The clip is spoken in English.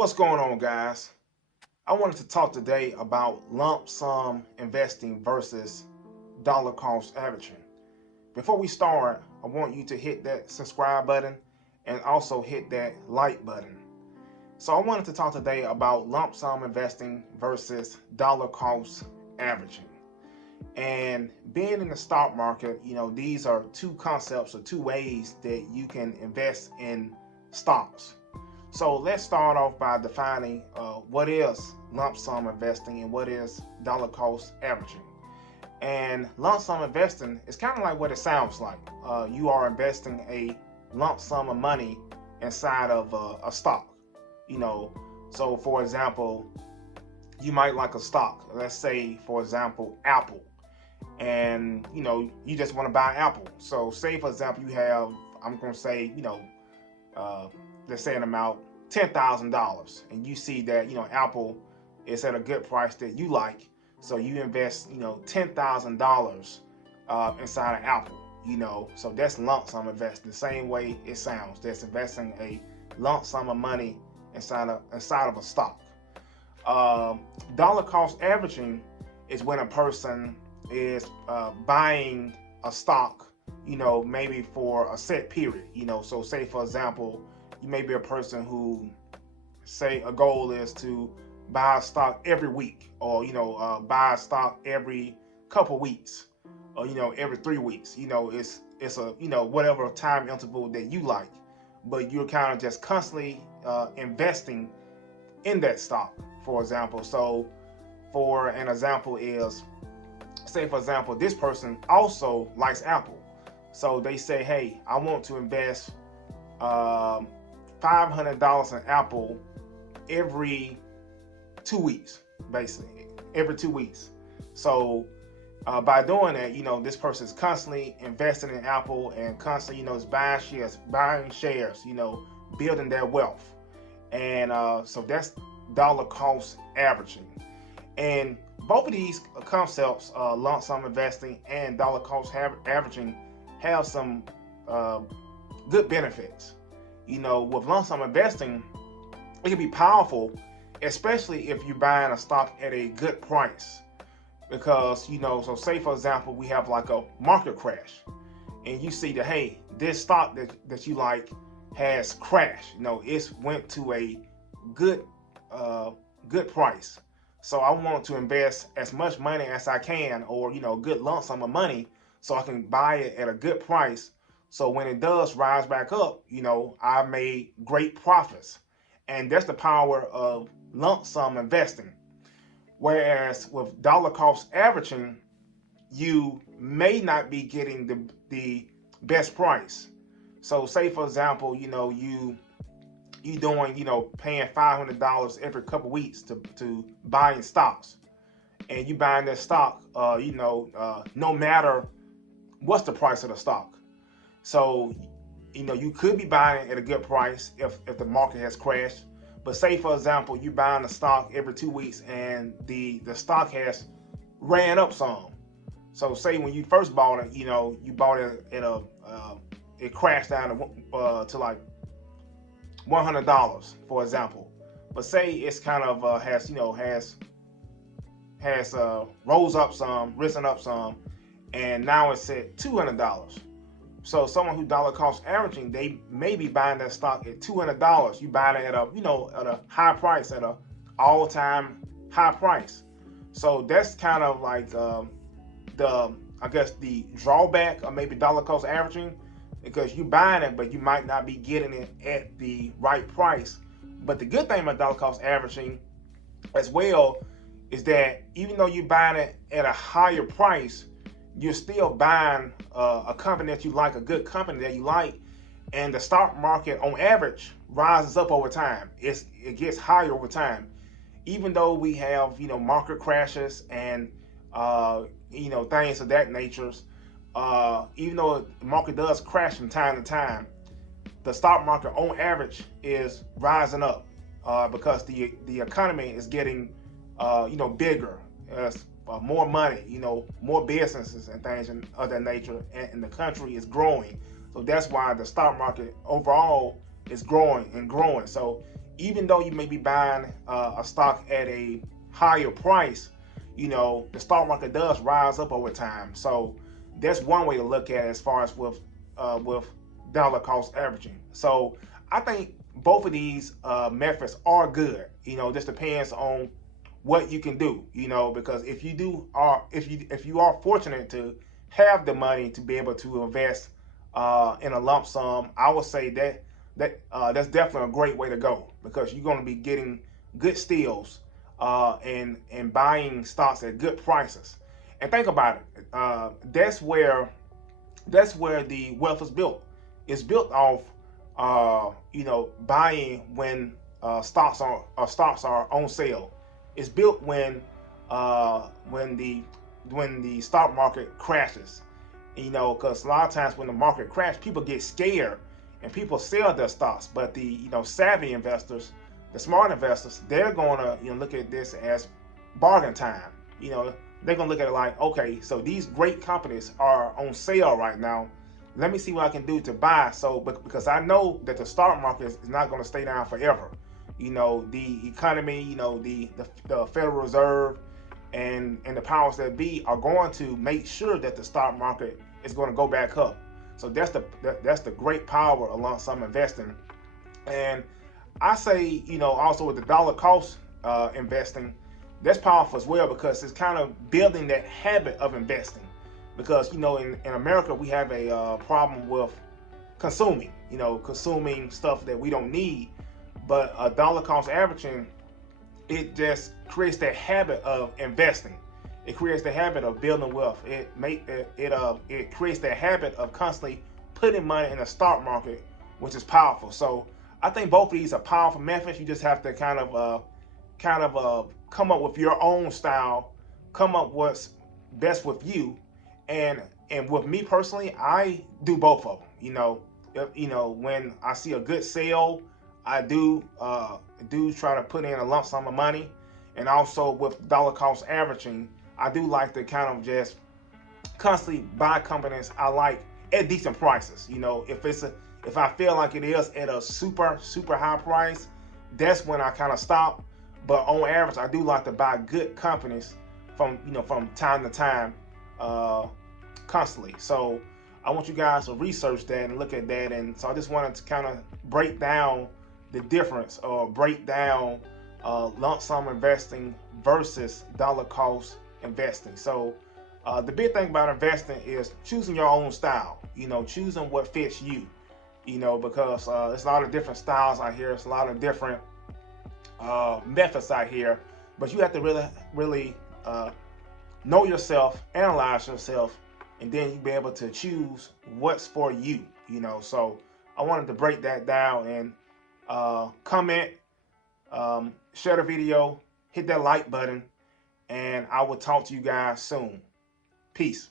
What's going on, guys? I wanted to talk today about lump sum investing versus dollar cost averaging. Before we start, I want you to hit that subscribe button and also hit that like button. So I wanted to talk today about lump sum investing versus dollar cost averaging. And being in the stock market, these are two concepts or two ways that you can invest in stocks. So let's start off by defining what is lump sum investing and what is dollar cost averaging. And lump sum investing is kind of like what it sounds like. You are investing a lump sum of money inside of a stock. So for example, you might like a stock. Let's say, for example, Apple, and you just want to buy Apple. So say, for example, you have, I'm going to say, let's say an amount $10,000, and you see that Apple is at a good price that you like, so you invest $10,000 inside of Apple. So that's lump sum investing. The same way it sounds. That's investing a lump sum of money inside of a stock. Dollar cost averaging is when a person is buying a stock, maybe for a set period. So say, for example, you may be a person who, say, a goal is to buy a stock every week, or buy a stock every couple weeks, or every 3 weeks. It's a whatever time interval that you like, but you're kind of just constantly investing in that stock, for example. So for an example is, say, for example, this person also likes Apple, so they say, hey, I want to invest $500 in Apple every 2 weeks, basically every 2 weeks. So by doing that, this person is constantly investing in Apple and constantly, is buying shares, building their wealth. And so that's dollar cost averaging. And both of these concepts, lump sum investing and dollar cost averaging, have some good benefits. With lump sum investing, it can be powerful, especially if you're buying a stock at a good price. Because, so say, for example, we have like a market crash, and you see that, hey, this stock that you like has crashed. It's went to a good price. So I want to invest as much money as I can, or good lump sum of money, so I can buy it at a good price. So when it does rise back up, I made great profits. And that's the power of lump sum investing. Whereas with dollar cost averaging, you may not be getting the best price. So say, for example, you doing, paying $500 every couple weeks to buying stocks. And you buying that stock, no matter what's the price of the stock. So, you could be buying it at a good price if the market has crashed. But say, for example, you buying a stock every 2 weeks and the stock has ran up some. So say when you first bought it, you bought it at it crashed down to like $100, for example. But say it's kind of has rose up some, risen up some, and now it's at $200. So someone who dollar cost averaging, they may be buying that stock at $200. You buy it at a high price, at a all-time high price. So that's kind of like the drawback of maybe dollar cost averaging, because you buying it, but you might not be getting it at the right price. But the good thing about dollar cost averaging as well is that even though you're buying it at a higher price, you're still buying a company that you like, a good company that you like, and the stock market on average rises up over time. It gets higher over time, even though we have market crashes and things of that nature. Even though the market does crash from time to time, the stock market on average is rising up because the economy is getting bigger. More money, more businesses and things of that nature, and the country is growing. So that's why the stock market overall is growing and growing. So even though you may be buying a stock at a higher price, you know, the stock market does rise up over time. So that's one way to look at it as far as with dollar cost averaging. So I think both of these methods are good. You know, just depends on what you can do. You know, because if you are fortunate to have the money to be able to invest in a lump sum, I would say that's definitely a great way to go, because you're going to be getting good steals and buying stocks at good prices. And think about it. That's where the wealth is built. It's built off, you know, buying when stocks are on sale. It's built when the stock market crashes. You know, because a lot of times when the market crashes, people get scared and people sell their stocks. But the savvy investors, the smart investors, they're gonna look at this as bargain time. You know, they're gonna look at it like, okay, so these great companies are on sale right now. Let me see what I can do to buy. So, because I know that the stock market is not going to stay down forever. You know, the economy, you know, the Federal Reserve and the powers that be are going to make sure that the stock market is going to go back up. So that's the great power of lump sum investing. And I say, you know, also with the dollar cost investing, that's powerful as well, because it's kind of building that habit of investing. Because, you know, in America, we have a problem with consuming stuff that we don't need. But a dollar cost averaging, it just creates that habit of investing. It creates the habit of building wealth. It creates that habit of constantly putting money in the stock market, which is powerful. So I think both of these are powerful methods. You just have to kind of come up with your own style, come up what's best with you. And with me personally, I do both of them. When I see a good sale, I do try to put in a lump sum of money. And also with dollar cost averaging, I do like to kind of just constantly buy companies I like at decent prices. You know, if I feel like it is at a super high price, that's when I kind of stop. But on average, I do like to buy good companies from time to time, constantly. So I want you guys to research that and look at that. And so I just wanted to kind of break down the difference, or break down lump sum investing versus dollar cost investing. So the big thing about investing is choosing your own style. You know, choosing what fits you. You know, because there's a lot of different styles out here. It's a lot of different methods out here. But you have to really know yourself, analyze yourself, and then you'll be able to choose what's for you. You know, so I wanted to break that down. And comment, share the video, hit that like button, and I will talk to you guys soon. Peace.